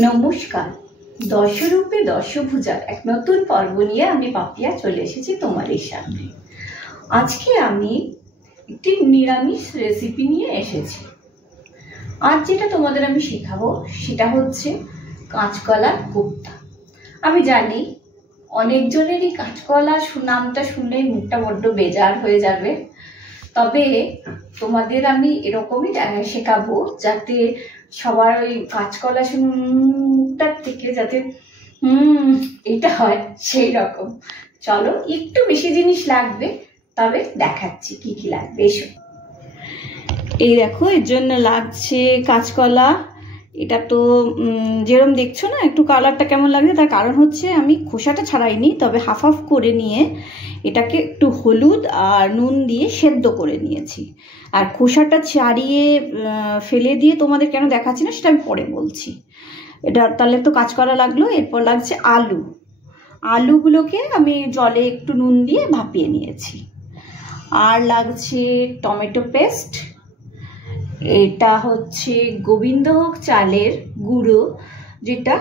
নমস্কার, দশরূপে দশভুজার এক নতুন পর্ব নিয়ে আমি পাপিয়া চলে এসেছি তোমাদের সামনে। আজকে আমি একটি নিরামিষ রেসিপি নিয়ে এসেছি। আজ যেটা তোমাদের আমি শেখাবো সেটা হচ্ছে কাঁচকলার কোপ্তা। আমি জানি অনেকজনেরই কাঁচকলা নামটা শুনলে মুখটা বড্ড বেজার হয়ে যাবে, তবে তোমাদের আমি এরকমই শেখাবো যাতে সবার ওই কাঁচকলা মুখটার থেকে যাতে এটা হয় সেই রকম। চলো, একটু বেশি জিনিস লাগবে, তবে দেখাচ্ছি কি কি লাগবে। এসো, এই দেখো, এর জন্য লাগছে কাঁচকলা। এটা তো যেরকম দেখছো না, একটু কালারটা কেমন লাগছে, তার কারণ হচ্ছে আমি খোসাটা ছাড়াইনি, তবে হাফ হাফ করে নিয়ে এটাকে একটু হলুদ আর নুন দিয়ে সেদ্ধ করে নিয়েছি। আর খোসাটা ছাড়িয়ে ফেলে দিয়ে তোমাদের কেন দেখাচ্ছি না সেটা আমি পরে বলছি। এটা তাহলে তো কাঁচকলা লাগলো। এরপর লাগছে আলু। আলুগুলোকে আমি জলে একটু নুন দিয়ে ভাপিয়ে নিয়েছি। আর লাগছে টমেটো পেস্ট। এটা হচ্ছে গোবিন্দভোগ চালের গুঁড়ো, যেটা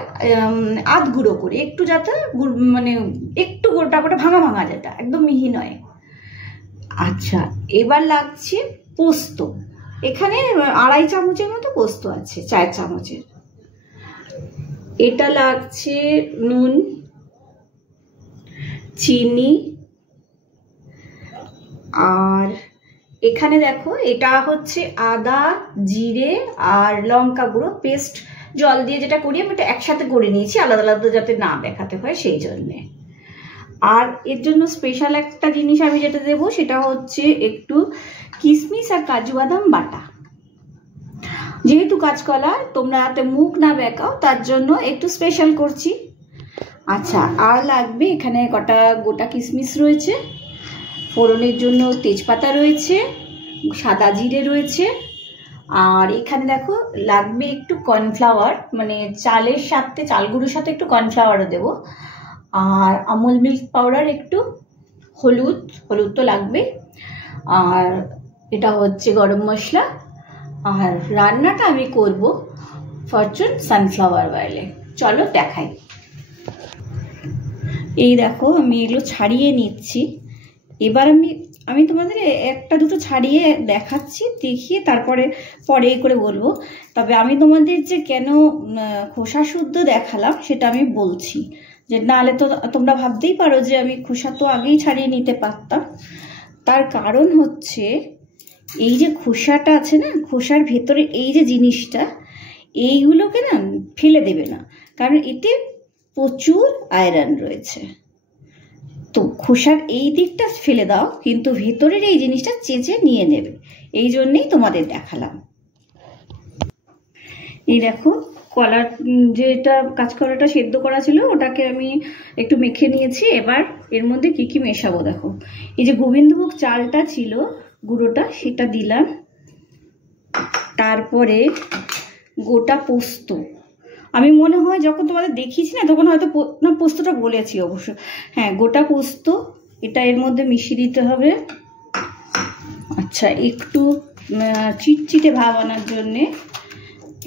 আধ গুঁড়ো করে একটু, যাতে মানে একটু গোটা গোটা ভাঙা ভাঙা, যেটা একদম মিহি নয়। আচ্ছা, এবার লাগছে পোস্ত। এখানে 2.5 চামচের মতো পোস্ত আছে, 4 চামচের। এটা লাগছে নুন, চিনি, আর এখানে দেখো এটা হচ্ছে আদা, জিরে আর লঙ্কা গুঁড়ো পেস্ট, জল দিয়ে যেটা করি আমি এটা একসাথে করে নিয়েছি, আলাদা আলাদা যাতে না দেখাতে হয় সেই জন্যে। আর এর জন্য স্পেশাল একটা জিনিস আমি যেটা দেবো সেটা হচ্ছে একটু কিশমিশ আর কাজু বাদাম বাটা। যেহেতু কাঁচকলা তোমরা হাতে মুখ না বেঁকাও, তার জন্য একটু স্পেশাল করছি। আচ্ছা, আর লাগবে এখানে কটা গোটা কিশমিশ রয়েছে, ফোড়নের জন্য তেজপাতা রয়েছে, সাদা জিরে রয়েছে, আর এখানে দেখো লাগবে একটু কর্নফ্লাওয়ার, মানে চালের সাথে, চাল গুঁড়োর সাথে একটু কর্নফ্লাওয়ারও দেবো, আর আমুল মিল্ক পাউডার একটু, হলুদ তো লাগবে, আর এটা হচ্ছে গরম মশলা। আর রান্নাটা আমি করব ফরচুন সানফ্লাওয়ার অয়েলে। চলো দেখাই। এই দেখো, আমি এগুলো ছাড়িয়ে নিচ্ছি। এবার আমি তোমাদের একটা দুটো ছাড়িয়ে দেখাচ্ছি, দেখিয়ে তারপরে পরে করে বলবো। তবে আমি তোমাদের যে কেন খোসা শুদ্ধ দেখালাম সেটা আমি বলছি, যে নাহলে তো তোমরা ভাবতেই পারো যে আমি খোসা তো আগেই ছাড়িয়ে নিতে পারতাম। তার কারণ হচ্ছে এই যে খোসাটা আছে না, খোসার ভেতরে এই যে জিনিসটা, এইগুলোকে না ফেলে দেবে না, কারণ এতে প্রচুর আয়রন রয়েছে। তো খোসার এই দিকটা ফেলে দাও, কিন্তু ভেতরের এই জিনিসটা চেঁচে নিয়ে নেবে, এই জন্যেই তোমাদের দেখালাম। এই দেখো, কলার যেটা কাঁচকলাটা সেদ্ধ করা ছিল ওটাকে আমি একটু মেখে নিয়েছি। এবার এর মধ্যে কি কি মেশাবো দেখো। এই যে গোবিন্দভোগ চালটা ছিল গুঁড়োটা, সেটা দিলাম। তারপরে গোটা পোস্ত, আমি মনে হয় যখন তোমাদের দেখিয়েছি না তখন হয়তো না পোস্তটা বলেছি অবশ্য, হ্যাঁ গোটা পোস্ত, এটা এর মধ্যে মিশিয়ে দিতে হবে। আচ্ছা, একটু চিটচিটে ভাব আনার জন্যে,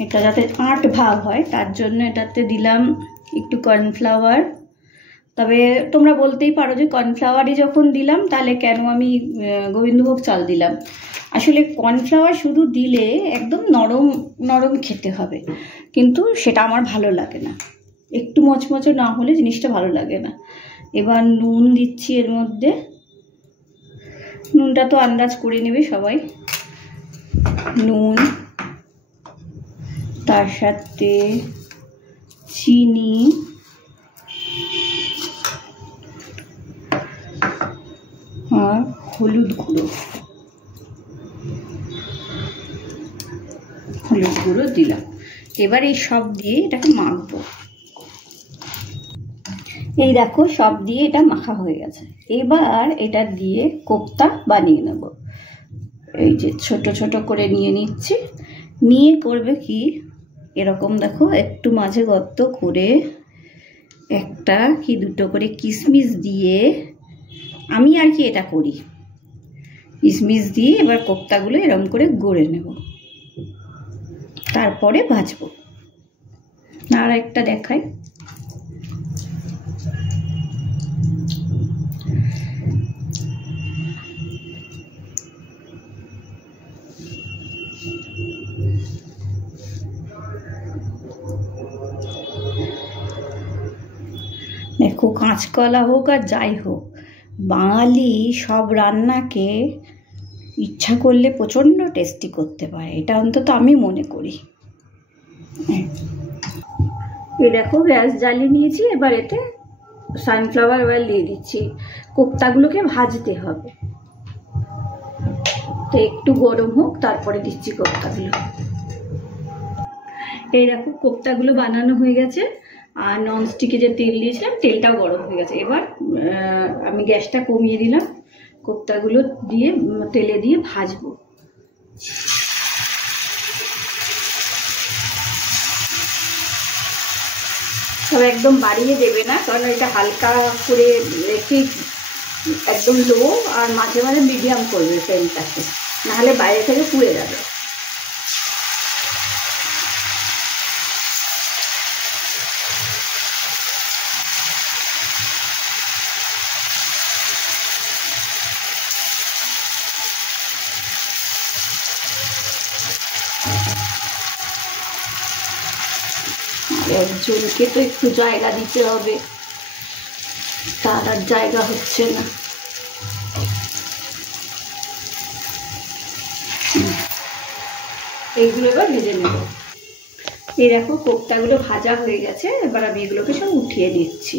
এটা যাতে আঁট ভাব হয় তার জন্য এটাতে দিলাম একটু কর্নফ্লাওয়ার। তবে তোমরা বলতেই পারো যে কর্নফ্লাওয়ারই যখন দিলাম তাহলে কেন আমি গোবিন্দভোগ চাল দিলাম। আসলে কর্নফ্লাওয়ার শুধু দিলে একদম নরম নরম খেতে হবে, কিন্তু সেটা আমার ভালো লাগে না, একটু মচমচে না হলে জিনিসটা ভালো লাগে না। এবার নুন দিচ্ছি এর মধ্যে, নুনটা তো আন্দাজ করে নেবে সবাই। নুন, তার সাথে চিনি, আর হলুদ গুঁড়ো দিলাম। এবার এই সব দিয়ে এটাকে মাখবো। এই দেখো, সব দিয়ে এটা মাখা হয়ে গেছে। এবার এটা দিয়ে কোপ্তা বানিয়ে নেব। এই যে ছোট ছোট করে নিয়ে নিচ্ছি, নিয়ে করবে কি, এরকম দেখো একটু মাঝে গর্ত করে একটা কি দুটো করে কিশমিশ দিয়ে, আমি আর কি এটা করি, কিশমিশ দিয়ে এবার কোপ্তাগুলো এরকম করে গড়ে নেব, তারপরে ভাজবো। আর একটা দেখাই। দেখো, কাঁচকলা হোক আর যাই হোক, বাঙালি সব রান্নাকে ইচ্ছা করলে প্রচণ্ড টেস্টি করতে পারে, এটা অন্তত আমি মনে করি। এই দেখো, গ্যাস জ্বালিয়ে নিয়েছি। এবার এতে সানফ্লাওয়ার অয়েল দিয়ে দিচ্ছি। কোপ্তাগুলোকে ভাজতে হবে, তো একটু গরম হোক, তারপরে দিচ্ছি কোপ্তাগুলো। এই দেখো, কোপ্তাগুলো বানানো হয়ে গেছে, আর ননস্টিকে যে তেল দিয়েছিলাম তেলটাও গরম হয়ে গেছে। এবার আমি গ্যাসটা কমিয়ে দিলাম, কোপ্তাগুলো দিয়ে তেলে দিয়ে ভাজবো। তবে একদম বাড়িয়ে দেবে না, কারণ এটা হালকা করে রেখে একদম লো আর মাঝে মাঝে মিডিয়াম করবে ফ্লেমটাকে, নাহলে বাইরে থেকে পুড়ে যাবে। একজনকে তো একটু জায়গা দিতে হবে, তার আর জায়গা হচ্ছে না। এইগুলো এবার ভেজে নেব। এই দেখো, কোপ্তাগুলো ভাজা হয়ে গেছে। এবার আমি এগুলোকে সব উঠিয়ে দিচ্ছি।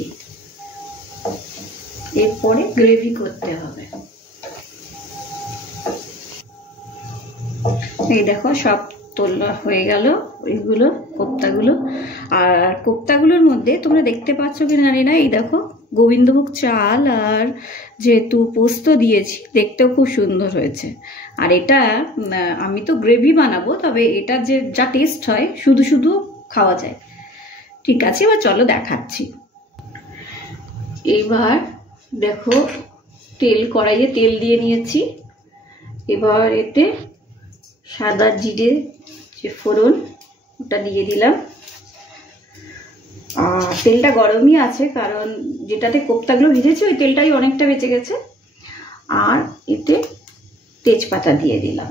এরপরে গ্রেভি করতে হবে। এই দেখো, সব তোলা হয়ে গেল এইগুলো কোপ্তাগুলো। আর কোপ্তাগুলোর মধ্যে তোমরা দেখতে পাচ্ছ কি জানি না, এই দেখো গোবিন্দভোগ চাল আর যেহেতু পোস্ত দিয়েছি, দেখতেও খুব সুন্দর হয়েছে। আর এটা আমি তো গ্রেভি বানাবো, তবে এটা যে যা টেস্ট হয় শুধু শুধু খাওয়া যায়। ঠিক আছে, এবার চলো দেখাচ্ছি। এবার দেখো, কড়াইয়ে তেল দিয়ে নিয়েছি। এবার এতে সাদা জিরে যে ফোড়ন, ওটা দিয়ে দিলাম। আর তেলটা গরমই আছে, কারণ যেটাতে কোপ্তাগুলো ভেজেছি ওই তেলটাই অনেকটা বেঁচে গেছে। আর এতে তেজপাতা দিয়ে দিলাম।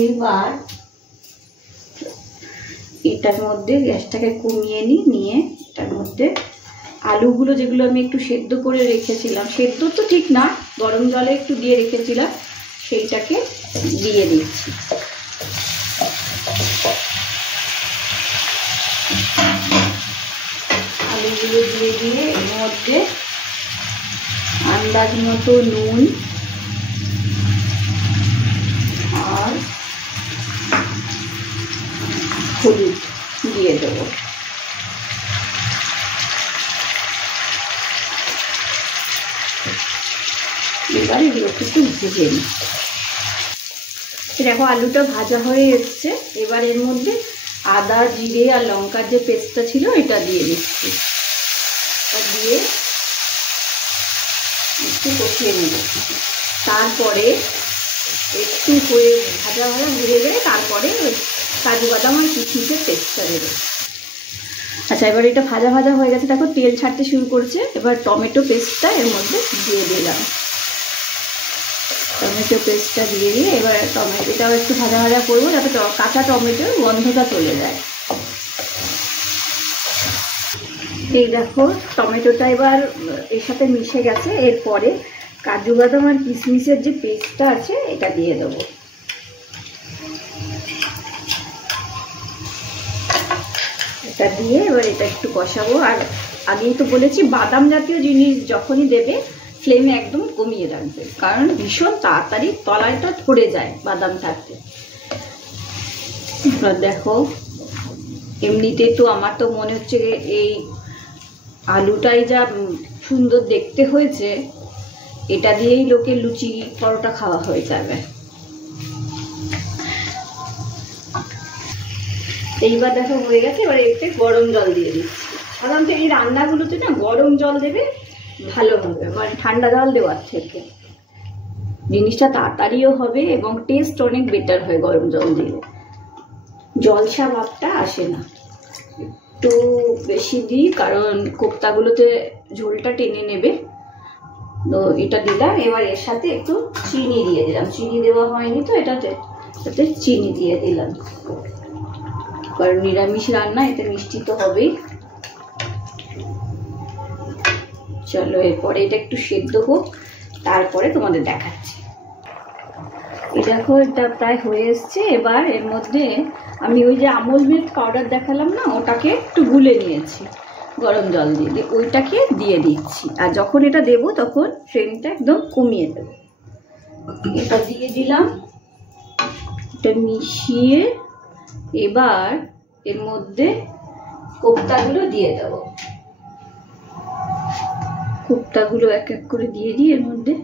এইবার এটার মধ্যে গ্যাসটাকে কমিয়ে নিয়ে এটার মধ্যে আলুগুলো, যেগুলো আমি একটু সেদ্ধ করে রেখেছিলাম, সেদ্ধ তো ঠিক না, গরম জলে একটু দিয়ে রেখেছিলাম, সেইটাকে দিয়ে দিচ্ছি। আলুগুলো দিয়ে এর মধ্যে আন্দাজ মতো নুন আর হলুদ দিয়ে দেবো। এবার এগুলোকে একটু ভেজে নিই। দেখো, আলুটা ভাজা হয়ে এসছে। এবার এর মধ্যে আদা জিরে আর লঙ্কার যে পেস্টটা ছিল এটা দিয়ে দিচ্ছি। দিয়ে একটু কষিয়ে নেব। তারপরে একটু হয়ে ভাজা ঘুরে গেলে তারপরে কাজু বাদাম আর কিশমিশের পেস্টটা দেবো। আচ্ছা, এবার এটা ভাজা হয়ে গেছে। দেখো, তেল ছাড়তে শুরু করছে। এবার টমেটো পেস্টটা এর মধ্যে দিয়ে দিলাম। টমেটো পেস্টটা দিয়ে এবার টমেটোটাও একটু ভাজা করবো, যাতে কাঁচা টমেটোর গন্ধটা চলে যায়। এই দেখো, টমেটোটা এবার এর সাথে মিশে গেছে। এরপরে কাজু বাদাম আর কিশমিশের যে পেস্টটা আছে এটা দিয়ে দেবো। এটা দিয়ে এবার এটা একটু কষাবো। আর আগেই তো বলেছি, বাদাম জাতীয় জিনিস যখনই দেবে ফ্লেমে একদম কমিয়ে রাখবে, কারণ ভীষণ তাড়াতাড়ি তলাটা ধরে যায় বাদাম থাকতে। এবার দেখো, এমনিতে তো আমার তো মনে হচ্ছে এই আলুটাই যা সুন্দর দেখতে হয়েছে, এটা দিয়েই লোকের লুচি পরোটা খাওয়া হয়ে যাবে। এইবার দেখো হয়ে গেছে। এবার এতে গরম জল দিয়ে দিচ্ছি। সাধারণত এই রান্নাগুলোতে না গরম জল দেবে ভালো হবে, মানে ঠান্ডা জল দেওয়ার থেকে জিনিসটা তাড়াতাড়িও হবে এবং টেস্ট অনেক বেটার হয় গরম জল দিলে, জলসা ভাবটা আসে না। একটু বেশি দিই, কারণ কোপ্তাগুলোতে ঝোলটা টেনে নেবে। তো এটা দিলাম। এবার এর সাথে একটু চিনি দিয়ে দিলাম, চিনি দেওয়া হয়নি তো এটাতে চিনি দিয়ে দিলাম, কারণ নিরামিষ রান্না, এতে মিষ্টি তো হবেই। চলো এরপরে এটা একটু সেদ্ধ হোক, তারপরে তোমাদের দেখাচ্ছি। দেখো এটা প্রায় হয়ে এসছে। এবার এর মধ্যে আমি ওই যে আমুল মিল্ক পাউডার দেখালাম না, ওটাকে একটু গুলে নিয়েছি গরম জল দিয়ে, ওইটাকে দিয়ে দিচ্ছি। আর যখন এটা দেবো তখন ফ্লেমটা একদম কমিয়ে দেবো। এটা দিয়ে দিলাম, এটা মিশিয়ে এবার এর মধ্যে কোপ্তাগুলো দিয়ে দেবো। কোপ্তাগুলো এক এক করে দিয়ে দিই এর মধ্যে।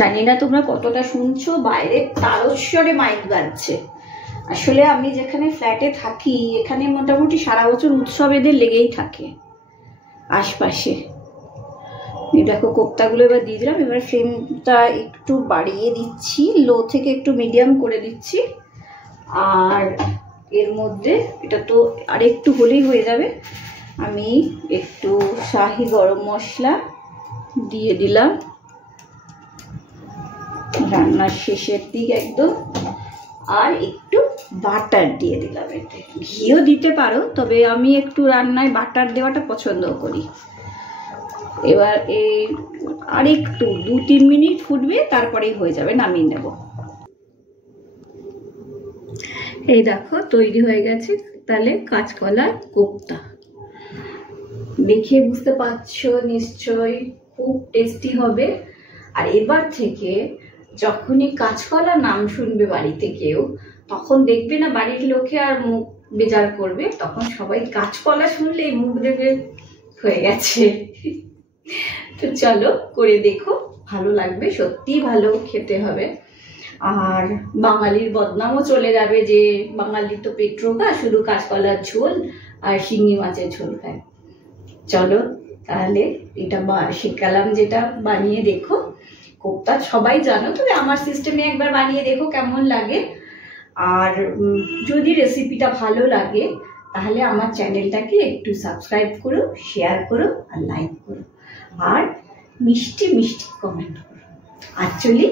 জানি না তোমরা কতটা শুনছো, বাইরে তারস্বরে মাইক বাজছে। আসলে আমি যেখানে ফ্ল্যাটে থাকি এখানে মোটামুটি সারা বছর উৎসব এদের লেগেই থাকে আশপাশে। দেখো কোপ্তাগুলো এবার দিয়ে দিলাম। এবার ফ্লেমটা একটু বাড়িয়ে দিচ্ছি, লো থেকে একটু মিডিয়াম করে দিচ্ছি। আর এর মধ্যে এটা তো আর একটু হলেই হয়ে যাবে, আমি একটু শাহি গরম মশলা দিয়ে দিলাম রান্নার শেষের দিক একদম। আর একটু বাটার দিয়ে দিলাম, এতে ঘিও দিতে পারো, তবে আমি একটু রান্নায় বাটার দেওয়াটা পছন্দ করি। এবার এই আর একটু 2-3 মিনিট ফুটবে, তারপরেই হয়ে যাবে, নামিয়ে নেব। এই দেখো তৈরি হয়ে গেছে তাহলে কাঁচকলার কোপ্তা। দেখে বুঝতে পারছো নিশ্চয়ই খুব টেস্টি হবে। আর এবার থেকে যখনই কাঁচকলা নাম শুনবে বাড়িতে কেউ, তখন দেখবে না বাড়ির লোকে আর মুখ বেজার করবে, তখন সবাই কাঁচকলা শুনলেই মুখ দেবে হয়ে গেছে। তো চলো করে দেখো, ভালো লাগবে, সত্যিই ভালো খেতে হবে। আর বাঙালির বদনামও চলে যাবে যে বাঙালি তো পেট রোগা, শুধু কাঁচকলার ঝোল আর শিঙি মাছের ঝোল খায়। চলো তাহলে এটা শেখালাম যেটা, বানিয়ে দেখো। কোপ্তা সবাই জানো, তবে আমার সিস্টেমে একবার বানিয়ে দেখো কেমন লাগে। আর যদি রেসিপিটা ভালো লাগে তাহলে আমার চ্যানেলটাকে একটু সাবস্ক্রাইব করো, শেয়ার করো আর লাইক করো, আর মিষ্টি মিষ্টি কমেন্ট করো। আর চলি